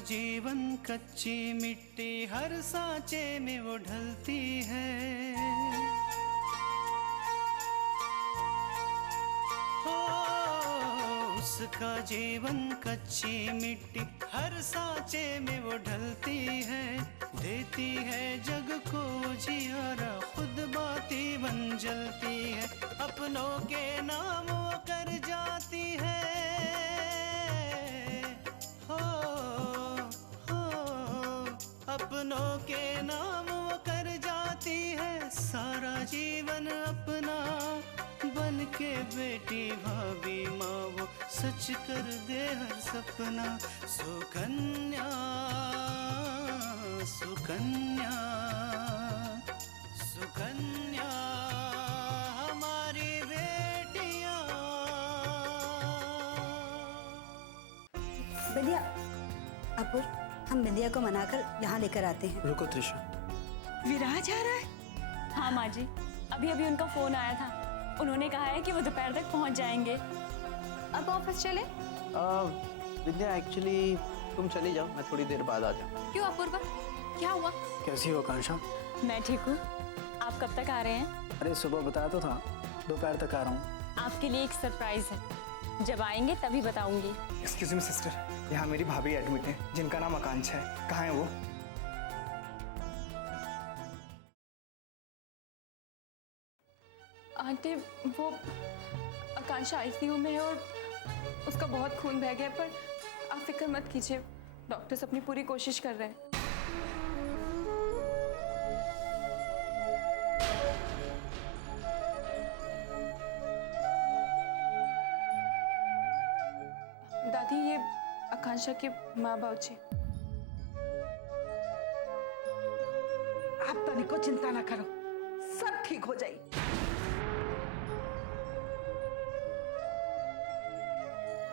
जीवन कच्ची मिट्टी, हर सांचे में वो ढलती है। उसका जीवन कच्ची मिट्टी, हर सांचे में वो ढलती है। देती है जग को जियारा, खुद बाती बन जलती है। अपनों के नाम वो कर जाती है। हो अपनों के नाम वो कर जाती है। सारा जीवन अपना बन के बेटी भाभी माँ वो सच कर दे हर सपना। सुकन्या सुकन्या सुकन्या हमारी बेटियाँ। बिंदिया, अपुर, हम बिंदिया को मनाकर यहाँ लेकर आते हैं। रुको त्रिशा। विराज आ रहा है? हाँ माँ जी, अभी अभी उनका फोन आया था। उन्होंने कहा है कि वो दोपहर तक पहुँच जाएंगे। अब ऑफिस चले? विद्या एक्चुअली तुम चली जाओ, मैं थोड़ी देर बाद आ जाऊँ। क्यों अपूर्वा, क्या हुआ? कैसी हो आकांक्षा? मैं ठीक हूँ। आप कब तक आ रहे हैं? अरे सुबह बताया तो था, दोपहर तक आ रहा हूँ। आपके लिए एक सरप्राइज है, जब आएंगे तभी बताऊंगी। एक्सक्यूज मी सिस्टर, यहाँ मेरी भाभी एडमिट है जिनका नाम आकांक्षा है। कहाँ है वो? आंटी, वो आकांक्षा आईसीयू में है और उसका बहुत खून बह गया, पर आप फिक्र मत कीजिए, डॉक्टर्स अपनी पूरी कोशिश कर रहे हैं। दादी, ये आकांक्षा के माँ बाप जी। आप तनिको चिंता ना करो, सब ठीक हो जाए।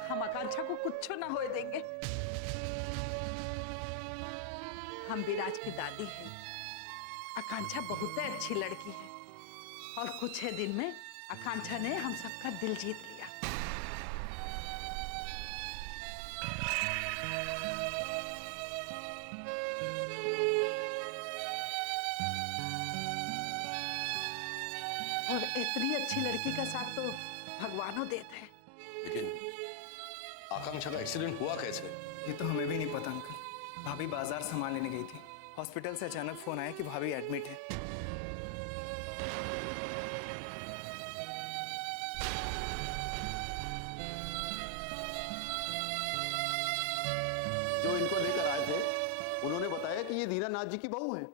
हम आकांक्षा को कुछ ना होए देंगे। हम विराज की दादी हैं। आकांक्षा बहुत अच्छी लड़की है और कुछ ही दिन में आकांक्षा ने हम सबका दिल जीत लिया। और इतनी अच्छी लड़की का साथ तो भगवानों देते हैं। लेकिन आकांक्षा का एक्सीडेंट हुआ कैसे? ये तो हमें भी नहीं पता अंकल। भाभी बाजार सामान लेने गई थी, हॉस्पिटल से अचानक फोन आया कि भाभी एडमिट है। जो इनको लेकर आए थे उन्होंने बताया कि ये दीनानाथ जी की बहू है।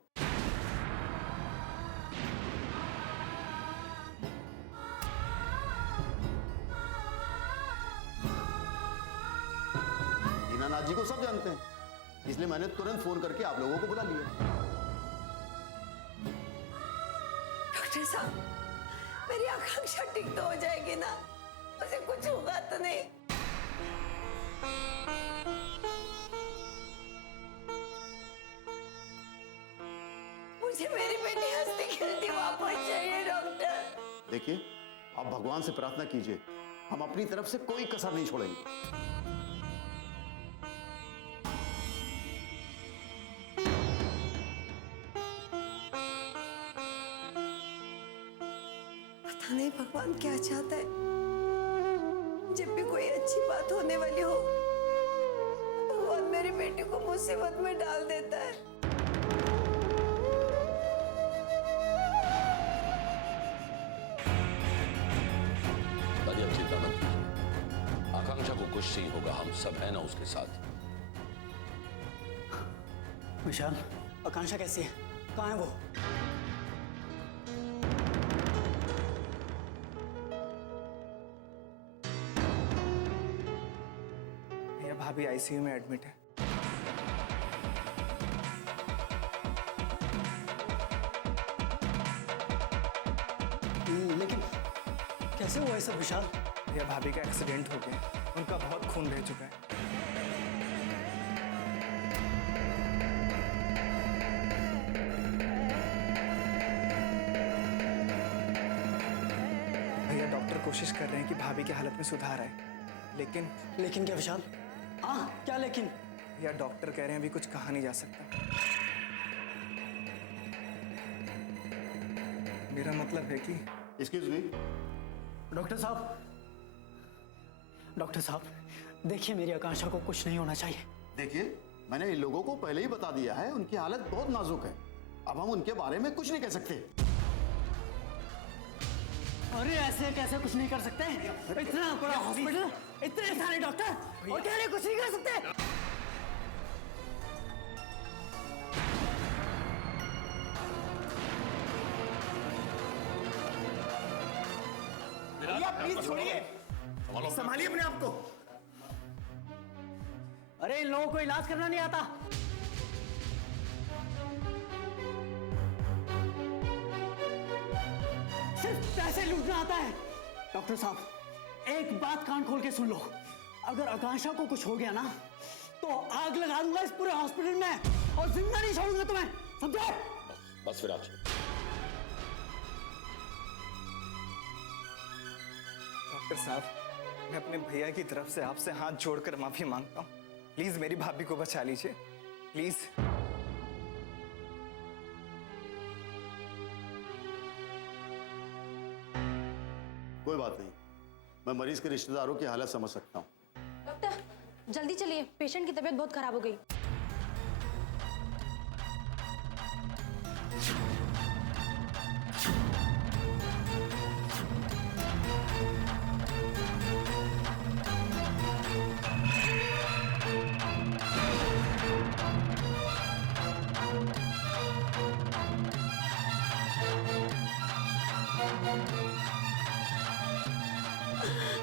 दीनानाथ जी को सब जानते हैं, इसलिए मैंने तुरंत फोन करके आप लोगों को बुला लिया। डॉक्टर साहब, मेरी आकांक्षा ठीक तो हो जाएगी ना? उसे कुछ होगा तो नहीं? मुझे मेरी बेटी हंसती खेलती वापस चाहिए डॉक्टर। देखिए, आप भगवान से प्रार्थना कीजिए, हम अपनी तरफ से कोई कसर नहीं छोड़ेंगे। पता नहीं भगवान क्या चाहता है। जब भी कोई अच्छी बात होने वाली हो, भगवान मेरी बेटी को मुसीबत में डाल देता है। दादी, अब चिंता मत कीजिए, आकांक्षा को कुछ नहीं होगा, हम सब है ना उसके साथ। विशाल, आकांक्षा कैसी है? कहाँ है वो? भैया, भाभी आईसीयू में एडमिट है। लेकिन कैसे हुआ ये सब विशाल? भैया, भाभी का एक्सीडेंट हो गया, उनका बहुत खून बह चुका है। भैया, डॉक्टर कोशिश कर रहे हैं कि भाभी की हालत में सुधार आए, लेकिन लेकिन क्या विशाल? हाँ, क्या लेकिन? या डॉक्टर कह रहे हैं अभी कुछ कहा नहीं जा सकता। मेरा मतलब है कि एक्सक्यूज मी। डॉक्टर साहब देखिए मेरी आकांक्षा को कुछ नहीं होना चाहिए। देखिए, मैंने इन लोगों को पहले ही बता दिया है, उनकी हालत बहुत नाजुक है। अब हम उनके बारे में कुछ नहीं कह सकते। अरे ऐसे कैसे कुछ नहीं कर सकते? इतना बड़ा हॉस्पिटल, इतने सारे डॉक्टर और कह रहे कुछ नहीं कर सकते। प्लीज छोड़िए, संभालिए अपने आप को। अरे इन लोगों को इलाज करना नहीं आता। सिर्फ पैसे लूटना आता है। डॉक्टर साहब एक बात कान खोल के सुन लो, अगर आकांक्षा को कुछ हो गया ना तो आग लगा दूंगा इस पूरे हॉस्पिटल में और जिंदा नहीं छोड़ूंगा तुम्हें, समझे? बस विराज, डॉक्टर साहब, मैं अपने भैया की तरफ से आपसे हाथ जोड़कर माफी मांगता हूँ। प्लीज मेरी भाभी को बचा लीजिए, प्लीज। कोई बात नहीं, मैं मरीज के रिश्तेदारों की हालत समझ सकता हूँ। डॉक्टर जल्दी चलिए, पेशेंट की तबीयत बहुत खराब हो गई।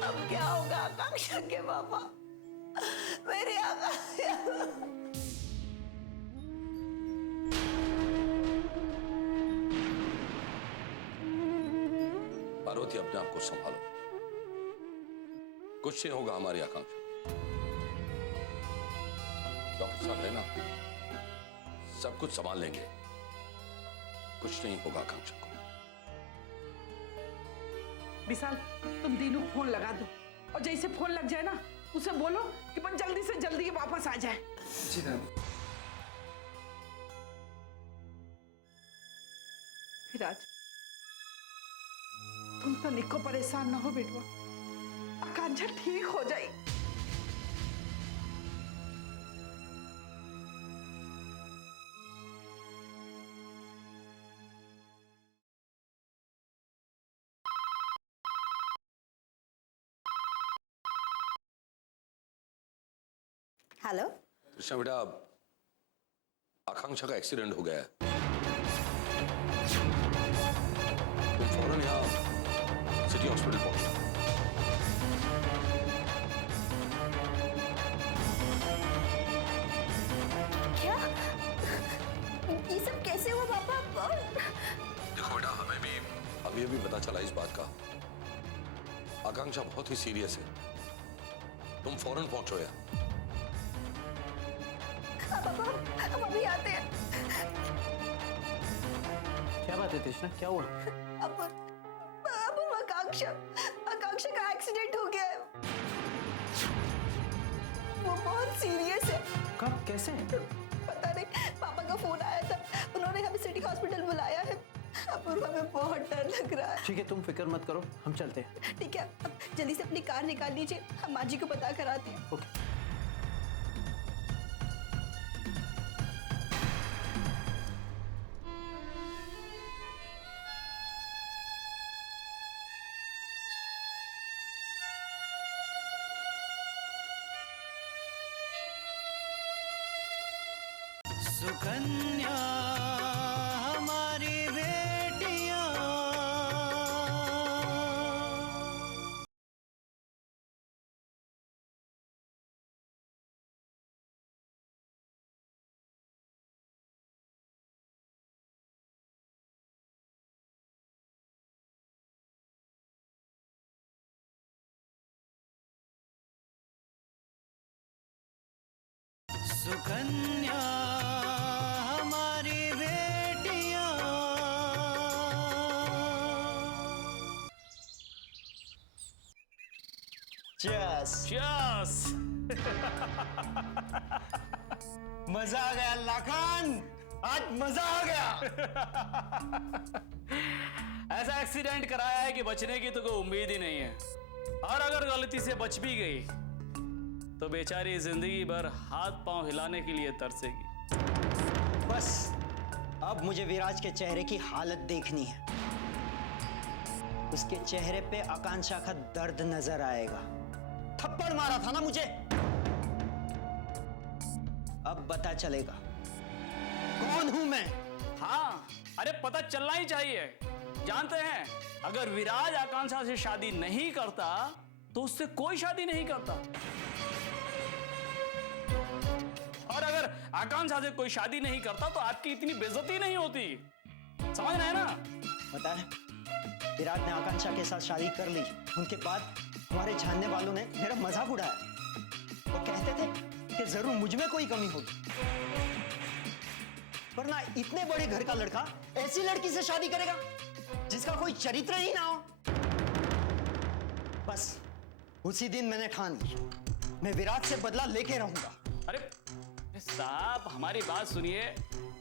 अब क्या होगा आकांक्षा के पापा? मेरी आकांक्षा। पार्वती अपने आप को संभालो, कुछ नहीं होगा हमारी आकांक्षा। डॉक्टर साहब है ना, सब कुछ संभाल लेंगे, कुछ नहीं होगा आकांक्षा को। विशाल, तुम दीनू फोन लगा दो और जैसे फोन लग जाए ना उसे बोलो कि बस जल्दी से जल्दी वापस आ जाए। जी दादी। विराज, तुम तो निको परेशान ना हो बेटवा, आकांक्षा ठीक हो जाए। हेलो, कृष्णा बेटा, आकांक्षा का एक्सीडेंट हो गया है, तुम फौरन यहाँ सिटी हॉस्पिटल पहुंचो। क्या? ये सब कैसे हुआ पापा? देखो बेटा, हमें भी अभी पता चला इस बात का। आकांक्षा बहुत ही सीरियस है, तुम फौरन पहुंचो यार। पापा हम अभी आते हैं। क्या बात है तृष्णा, क्या हुआ? अब आकांक्षा का एक्सीडेंट हो गया है। वो बहुत सीरियस है। कब, कैसे? पता नहीं, पापा का फोन आया था, उन्होंने हमें सिटी हॉस्पिटल बुलाया है। अब हमें बहुत डर लग रहा है। ठीक है, तुम फिक्र मत करो, हम चलते हैं। ठीक है, अब जल्दी से अपनी कार निकाल लीजिए, हम माँ जी को पता कराते हैं। ओके। सुकन्या हमारी बेटियां, सुकन्या हमारी बेटियां। Cheers. Cheers! मजा आ गया लाखन, आज मजा आ गया। ऐसा एक्सीडेंट कराया है कि बचने की तो कोई उम्मीद ही नहीं है, और अगर गलती से बच भी गई तो बेचारी जिंदगी भर हाथ पांव हिलाने के लिए तरसेगी। बस अब मुझे विराज के चेहरे की हालत देखनी है। उसके चेहरे पे आकांक्षा का दर्द नजर आएगा। थप्पड़ मारा था ना मुझे, अब पता चलेगा कौन हूं मैं। हाँ, अरे पता चलना ही चाहिए। जानते हैं, अगर विराज आकांक्षा से शादी नहीं करता तो उससे कोई शादी नहीं करता, और अगर आकांक्षा से कोई शादी नहीं करता तो आपकी इतनी बेइज्जती नहीं होती। समझ रहे हैं ना? पता है, विराट ने आकांक्षा के साथ शादी कर ली, उनके बाद हमारे जानने वालों ने मेरा मजाक उड़ाया। वो कहते थे कि जरूर मुझ में कोई कमी होगी, वरना इतने बड़े घर का लड़का ऐसी लड़की से शादी करेगा जिसका कोई चरित्र ही ना हो। बस उसी दिन मैंने ठान ली, मैं विराट से बदला लेके रहूंगा। अरे साहब, हमारी बात सुनिए।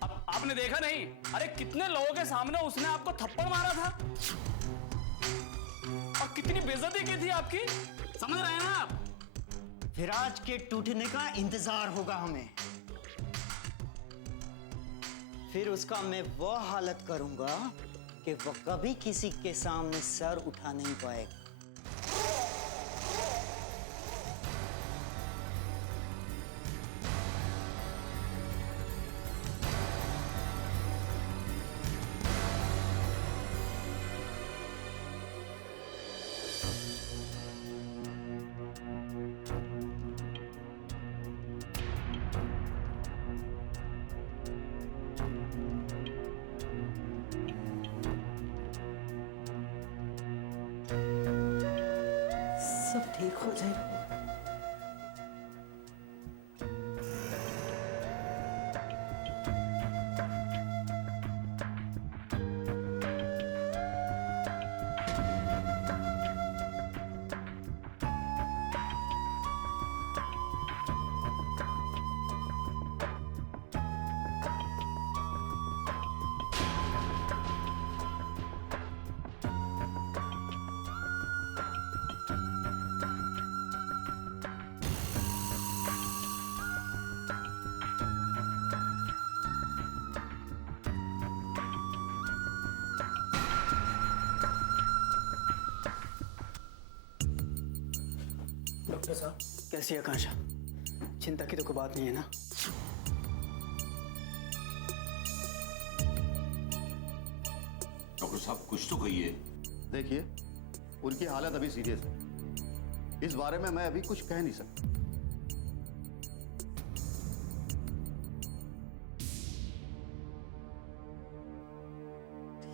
अब आपने देखा नहीं, अरे कितने लोगों के सामने उसने आपको थप्पड़ मारा था और कितनी बेइज्जती की थी आपकी। समझ रहे हैं ना आप? विराज के टूटने का इंतजार होगा हमें, फिर उसका मैं वो हालत करूंगा कि वो कभी किसी के सामने सर उठा नहीं पाएगा। सब ठीक हो जाएगा। डॉक्टर साहब, कैसी है आकांक्षा? चिंता की तो कोई बात नहीं है ना? डॉक्टर साहब कुछ तो कहिए। देखिए, उनकी हालत अभी सीरियस है, इस बारे में मैं अभी कुछ कह नहीं सकता।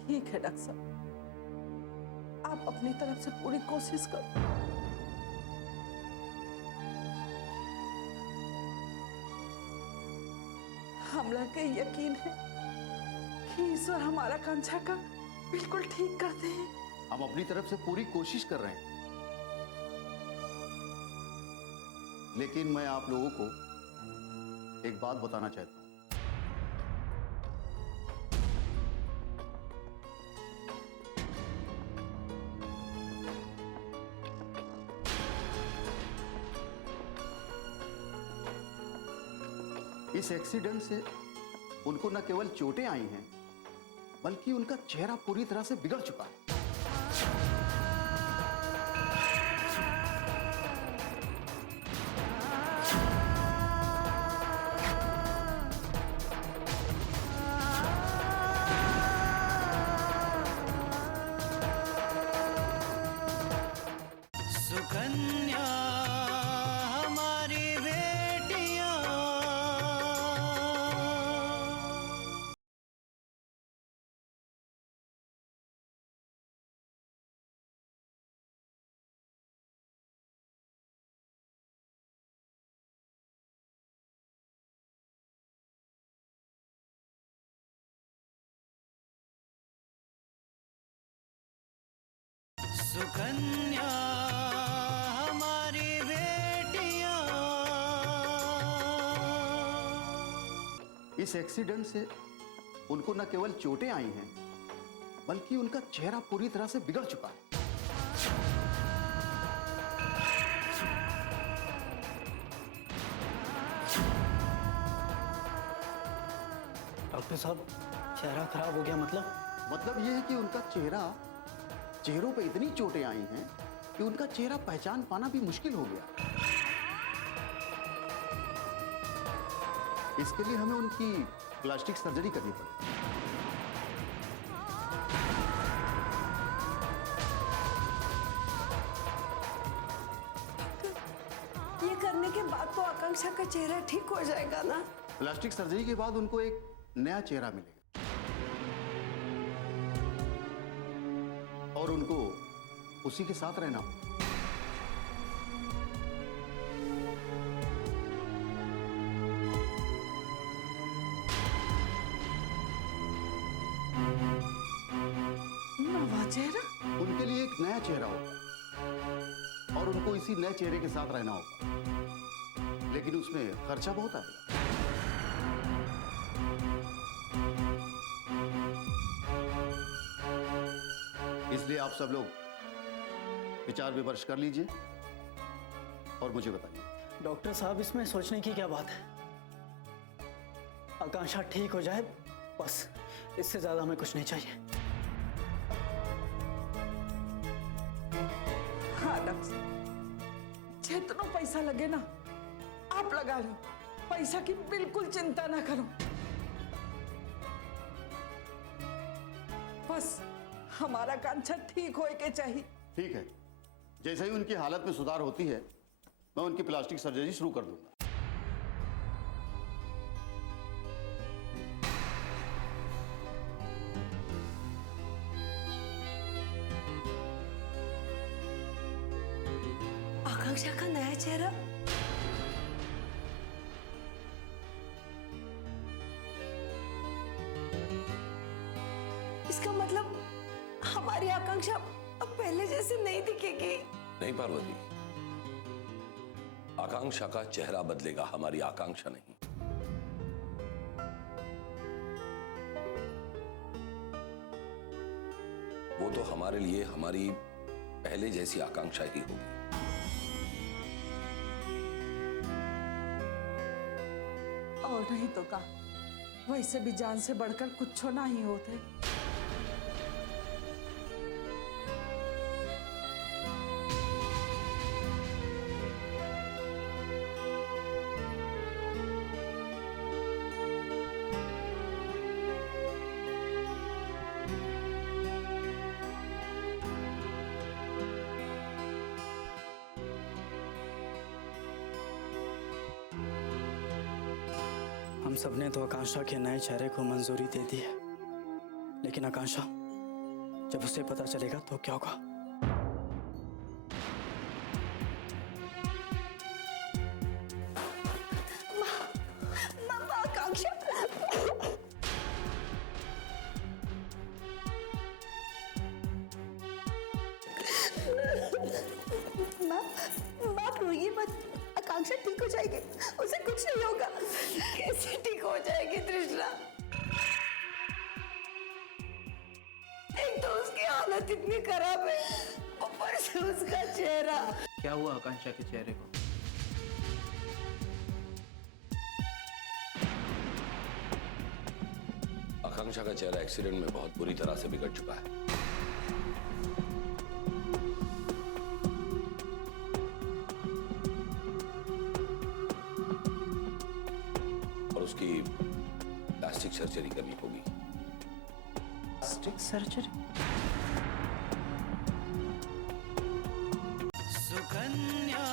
ठीक है डॉक्टर साहब, आप अपनी तरफ से पूरी कोशिश करो। हमरा के यकीन है कि ईश्वर हमारा आकांक्षा का बिल्कुल ठीक करते हैं। हम अपनी तरफ से पूरी कोशिश कर रहे हैं, लेकिन मैं आप लोगों को एक बात बताना चाहता हूं। इस एक्सीडेंट से उनको न केवल चोटें आई हैं, बल्कि उनका चेहरा पूरी तरह से बिगड़ चुका है। सुकन्या हमारी बेटियां, सुकन्या हमारी बेटियां, इस एक्सीडेंट से उनको न केवल चोटें आई हैं, बल्कि उनका चेहरा पूरी तरह से बिगड़ चुका है। डॉक्टर साहब, चेहरा खराब हो गया मतलब ये है कि उनका चेहरों पे इतनी चोटें आई हैं कि उनका चेहरा पहचान पाना भी मुश्किल हो गया। इसके लिए हमें उनकी प्लास्टिक सर्जरी करनी पड़ी। ये करने के बाद तो आकांक्षा का चेहरा ठीक हो जाएगा ना? प्लास्टिक सर्जरी के बाद उनको एक नया चेहरा मिलेगा और उनको उसी के साथ रहना होगा। नवा चेहरा? उनके लिए एक नया चेहरा होगा और उनको इसी नए चेहरे के साथ रहना होगा, लेकिन उसमें खर्चा बहुत आएगा। इसलिए आप सब लोग विचार विमर्श कर लीजिए और मुझे बताइए। डॉक्टर साहब, इसमें सोचने की क्या बात है? आकांक्षा ठीक हो जाए, बस इससे ज्यादा हमें कुछ नहीं चाहिए। हाँ डॉक्टर, जितना पैसा लगे ना आप लगा लो, पैसा की बिल्कुल चिंता ना करो। बस हमारा आकांक्षा ठीक होए के चाहिए। ठीक है, जैसे ही उनकी हालत में सुधार होती है मैं उनकी प्लास्टिक सर्जरी शुरू कर दूंगा। आकांक्षा का नया चेहरा? इसका मतलब हमारी आकांक्षा अब पहले जैसे नहीं दिखेगी। नहीं पार्वती, आकांक्षा का चेहरा बदलेगा, हमारी आकांक्षा नहीं। वो तो हमारे लिए हमारी पहले जैसी आकांक्षा ही होगी। और नहीं तो का, वैसे भी जान से बढ़कर कुछ ना ही होते। हम सबने तो आकांक्षा के नए चेहरे को मंजूरी दे दी है, लेकिन आकांक्षा जब उसे पता चलेगा तो क्या होगा? आकांक्षा माँ रोइए मत, आकांक्षा ठीक हो जाएगी, उसे कुछ नहीं होगा। कैसे ठीक हो जाएगी तृष्णा? एक तो उसकी हालत इतनी खराब है, ऊपर से उसका चेहरा। क्या हुआ आकांक्षा के चेहरे को? आकांक्षा का चेहरा एक्सीडेंट में बहुत बुरी तरह से बिगड़ चुका है। और उसकी प्लास्टिक सर्जरी करनी होगी। Plastic surgery? सुकन्या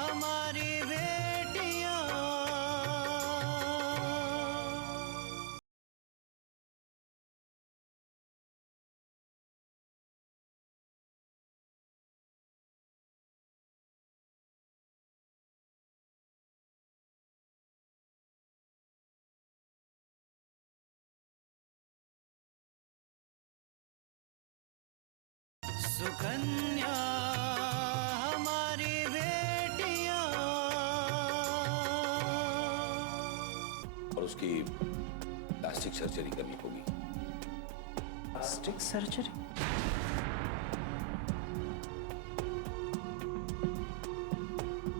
हमारी बेटियां। सुकन्या हमारी बेटियां। उसकी प्लास्टिक सर्जरी करनी होगी। Plastic surgery?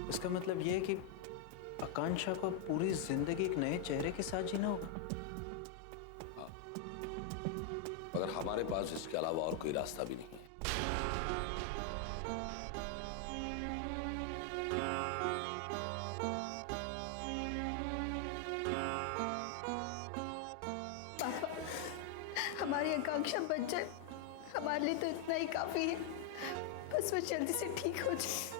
इसका मतलब ये है कि आकांक्षा को पूरी जिंदगी एक नए चेहरे के साथ जीना होगा। मगर हमारे पास इसके अलावा और कोई रास्ता भी नहीं है। पापा, हमारी आकांक्षा बच जाए, हमारे लिए तो इतना ही काफी है। बस वो जल्दी से ठीक हो जाए।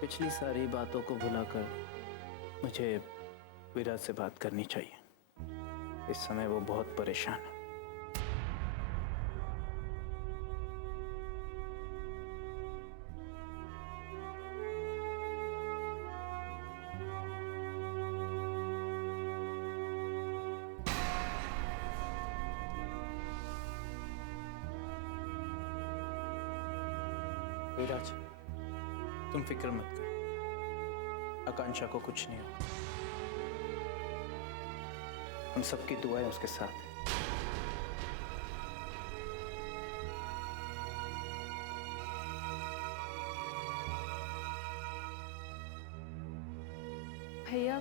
पिछली सारी बातों को भुलाकर मुझे विराज से बात करनी चाहिए। इस समय वो बहुत परेशान है। विराज, तुम फिक्र मत करो, आकांक्षा को कुछ नहीं होगा। हम सबकी दुआएं उसके साथ हैं। भैया,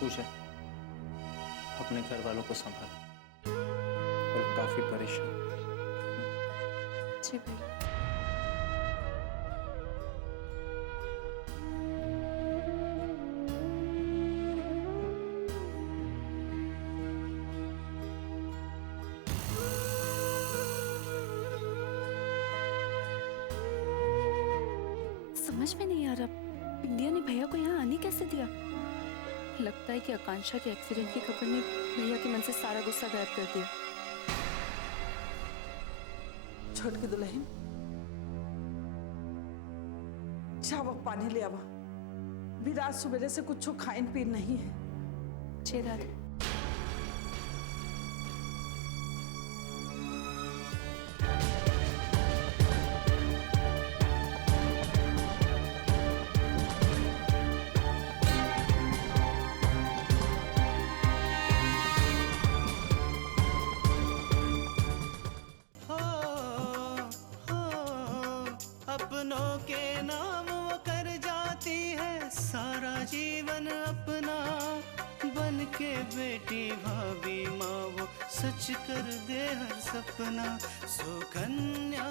पूजा, अपने घर वालों को संभाल, और काफी परेशान। जी भैया। समझ में नहीं आ रहा, बिंदिया ने भैया को यहाँ आने कैसे दिया? लगता है कि आकांक्षा के एक्सीडेंट की खबर ने भैया के मन से सारा गुस्सा गायब कर दिया। छोटकी दुल्हन, जाओ पानी ले आवा। विराज सुबह से कुछ खाइन पीन नहीं है। जी दादी। अपनों के नाम वो कर जाती है सारा जीवन अपना, बन के बेटी भाभी माँ वो सच कर दे हर सपना। सुकन्या